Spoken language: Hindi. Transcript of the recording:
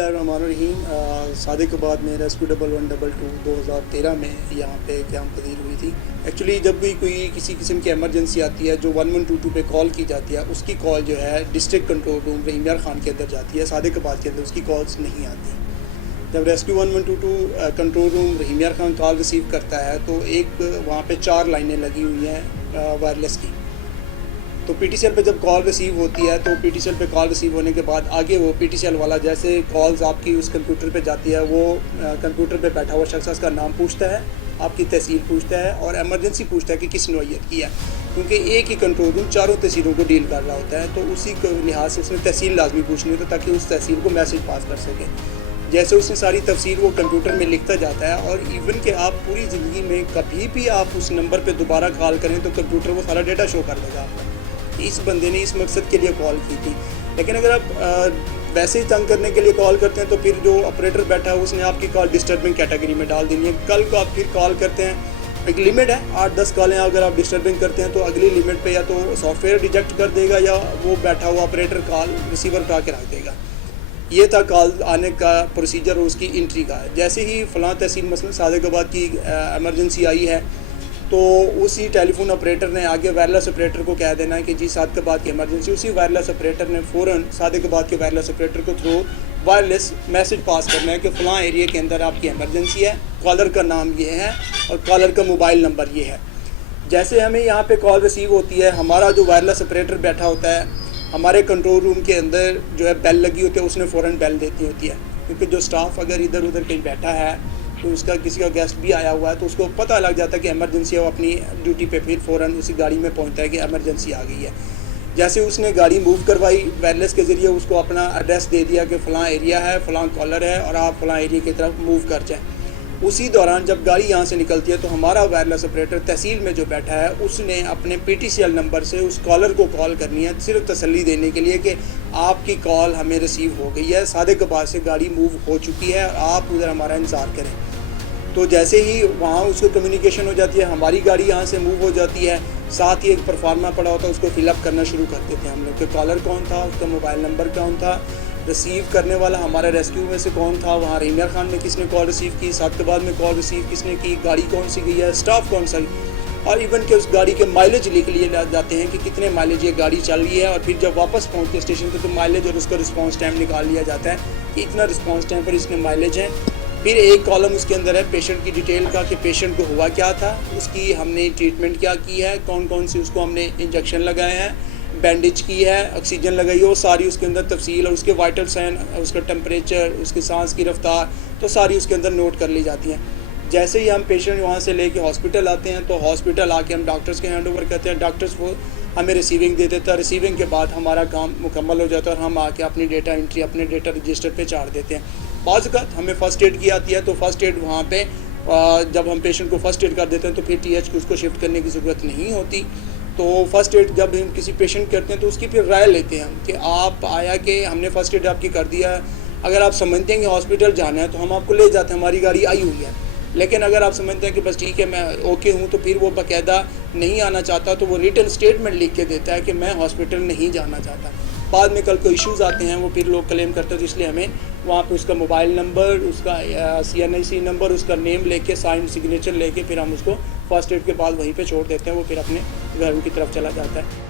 बिस्मिल्लाहिर्रहमानिर्रहीम। सादिकाबाद में रेस्क्यू 1112 2013 में यहाँ पे क़याम पज़ीर हुई थी। एक्चुअली जब भी कोई किसी किस्म की एमरजेंसी आती है जो 1122 पे कॉल की जाती है, उसकी कॉल जो है डिस्ट्रिक्ट कंट्रोल रूम रहीम यार खान के अंदर जाती है। सादिकाबाद के अंदर उसकी कॉल्स नहीं आती। जब रेस्क्यू 1122 कंट्रोल रूम रहीम यार खान कॉल रिसीव करता है तो एक वहाँ पे 4 लाइनें लगी हुई हैं वायरलेस की। तो पीटीसीएल पे जब कॉल रिसीव होती है तो पीटीसीएल पे कॉल रिसीव होने के बाद आगे वो पीटीसीएल वाला जैसे कॉल्स आपकी उस कंप्यूटर पे जाती है, वो कंप्यूटर पे बैठा हुआ शख्स का नाम पूछता है, आपकी तहसील पूछता है और एमरजेंसी पूछता है कि किस नौइयत की है, क्योंकि एक ही कंट्रोल रूम चारों तहसीलों को डील कर रहा होता है। तो उसी लिहाज से उसने तहसील लाजमी पूछनी होती है ताकि उस तहसील को मैसेज पास कर सके। जैसे उसने सारी तफसील वो कंप्यूटर में लिखता जाता है और इवन कि आप पूरी ज़िंदगी में कभी भी आप उस नंबर पे दोबारा कॉल करें तो कंप्यूटर वो सारा डेटा शो कर देगा आपका। इस बंदे ने इस मकसद के लिए कॉल की थी। लेकिन अगर आप वैसे ही तंग करने के लिए कॉल करते हैं तो फिर जो ऑपरेटर बैठा है उसने आपकी कॉल डिस्टर्बिंग कैटेगरी में डाल देनी है। कल को आप फिर कॉल करते हैं, एक लिमिट है 8-10 कॉलें अगर आप डिस्टर्बिंग करते हैं तो अगली लिमिट पे या तो सॉफ्टवेयर रिजेक्ट कर देगा या वो बैठा हुआ ऑपरेटर कॉल रिसीवर पे आके रख देगा। ये था कॉल आने का प्रोसीजर और उसकी एंट्री का। जैसे ही फ़लाँ तहसील मसलन सादिकाबाद की एमरजेंसी आई है तो उसी टेलीफोन ऑपरेटर ने आगे वायरलेस ऑपरेटर को कह देना है कि जी सादिकाबाद की इमरजेंसी। उसी वायरलेस ऑपरेटर ने फ़ौरन सादिकाबाद के वायरलेस ऑपरेटर को थ्रू वायरलेस मैसेज पास करना है कि फ़लाँ एरिया के अंदर आपकी इमरजेंसी है, कॉलर का नाम ये है और कॉलर का मोबाइल नंबर ये है। जैसे हमें यहाँ पे कॉल रिसीव होती है, हमारा जो वायरलेस ऑपरेटर बैठा होता है हमारे कंट्रोल रूम के अंदर जो है बेल लगी होती है, उसने फ़ौरन बेल देती होती है, क्योंकि जो स्टाफ अगर इधर उधर कहीं बैठा है तो उसका किसी का गेस्ट भी आया हुआ है तो उसको पता लग जाता है कि इमरजेंसी है, वो अपनी ड्यूटी पे फिर फ़ौरन उसी गाड़ी में पहुंचता है कि इमरजेंसी आ गई है। जैसे उसने गाड़ी मूव करवाई वायरलेस के ज़रिए, उसको अपना एड्रेस दे दिया कि फ़लाँ एरिया है, फ़लाँ कॉलर है और आप फ़लाँ एरिया की तरफ मूव कर जाएँ। उसी दौरान जब गाड़ी यहाँ से निकलती है तो हमारा वायरलेस ऑपरेटर तहसील में जो बैठा है उसने अपने पीटीसीएल नंबर से उस कॉलर को कॉल करनी है, सिर्फ तसल्ली देने के लिए कि आपकी कॉल हमें रिसीव हो गई है, सादिकाबाद से गाड़ी मूव हो चुकी है और आप उधर हमारा इंतज़ार करें। तो जैसे ही वहाँ उसको कम्युनिकेशन हो जाती है, हमारी गाड़ी यहाँ से मूव हो जाती है, साथ ही एक परफॉर्मा पड़ा होता है उसको फिलअप करना शुरू कर देते हैं हम लोग कि कॉलर कौन था, उसका मोबाइल नंबर कौन था, रिसीव करने वाला हमारा रेस्क्यू में से कौन था, वहाँ रहीम यार खान में किसने कॉल रिसीव की, सादिकाबाद में कॉल रिसीव किसने की, गाड़ी कौन सी गई है, स्टाफ कौन सा, और इवन के उस गाड़ी के माइलेज लिख लिए जाते हैं कि कितने माइलेज ये गाड़ी चल रही है। और फिर जब वापस पहुँचते स्टेशन पर तो माइलेज और उसका रिस्पॉन्स टाइम निकाल लिया जाता है कि इतना रिस्पॉन्स टाइम पर इसमें माइलेज है। फिर एक कॉलम उसके अंदर है पेशेंट की डिटेल का कि पेशेंट को हुआ क्या था, उसकी हमने ट्रीटमेंट क्या की है, कौन कौन सी उसको हमने इंजेक्शन लगाए हैं, बैंडेज की है, ऑक्सीजन लगाई है, वो सारी उसके अंदर तफसील और उसके वाइटल साइन, उसका टेम्परेचर, उसकी सांस की रफ्तार, तो सारी उसके अंदर नोट कर ली जाती हैं। जैसे ही हम पेशेंट वहाँ से लेके हॉस्पिटल आते हैं तो हॉस्पिटल आके हम डॉक्टर्स के हैंड ओवर करते हैं, डॉक्टर्स वो हमें रिसीविंग दे देता है। रिसीविंग के बाद हमारा काम मुकम्मल हो जाता है और हम आके अपनी डेटा एंट्री अपने डेटा रजिस्टर पे चाड़ देते हैं। बाज़ वक़्त हमें फ़र्स्ट एड की आती है तो फ़र्स्ट एड वहाँ पे जब हम पेशेंट को फ़र्स्ट एड कर देते हैं तो फिर टीएच को उसको शिफ्ट करने की ज़रूरत नहीं होती। तो फ़र्स्ट एड जब हम किसी पेशेंट करते हैं तो उसकी फिर राय लेते हैं हम कि आप आया कि हमने फ़र्स्ट एड आपकी कर दिया है, अगर आप समझते हैं कि हॉस्पिटल जाना है तो हम आपको ले जाते हैं, हमारी गाड़ी आई हुई है। लेकिन अगर आप समझते हैं कि बस ठीक है मैं ओके हूँ, तो फिर वो बाकायदा नहीं आना चाहता तो वो रिटन स्टेटमेंट लिख के देता है कि मैं हॉस्पिटल नहीं जाना चाहता। बाद में कल को इश्यूज़ आते हैं वो फिर लोग क्लेम करते हैं, तो इसलिए हमें वहाँ पे उसका मोबाइल नंबर, उसका CNIC नंबर, उसका नेम लेके साइन सिग्नेचर लेके फिर हम उसको फर्स्ट एड के बाद वहीं पे छोड़ देते हैं, वो फिर अपने घर की तरफ चला जाता है।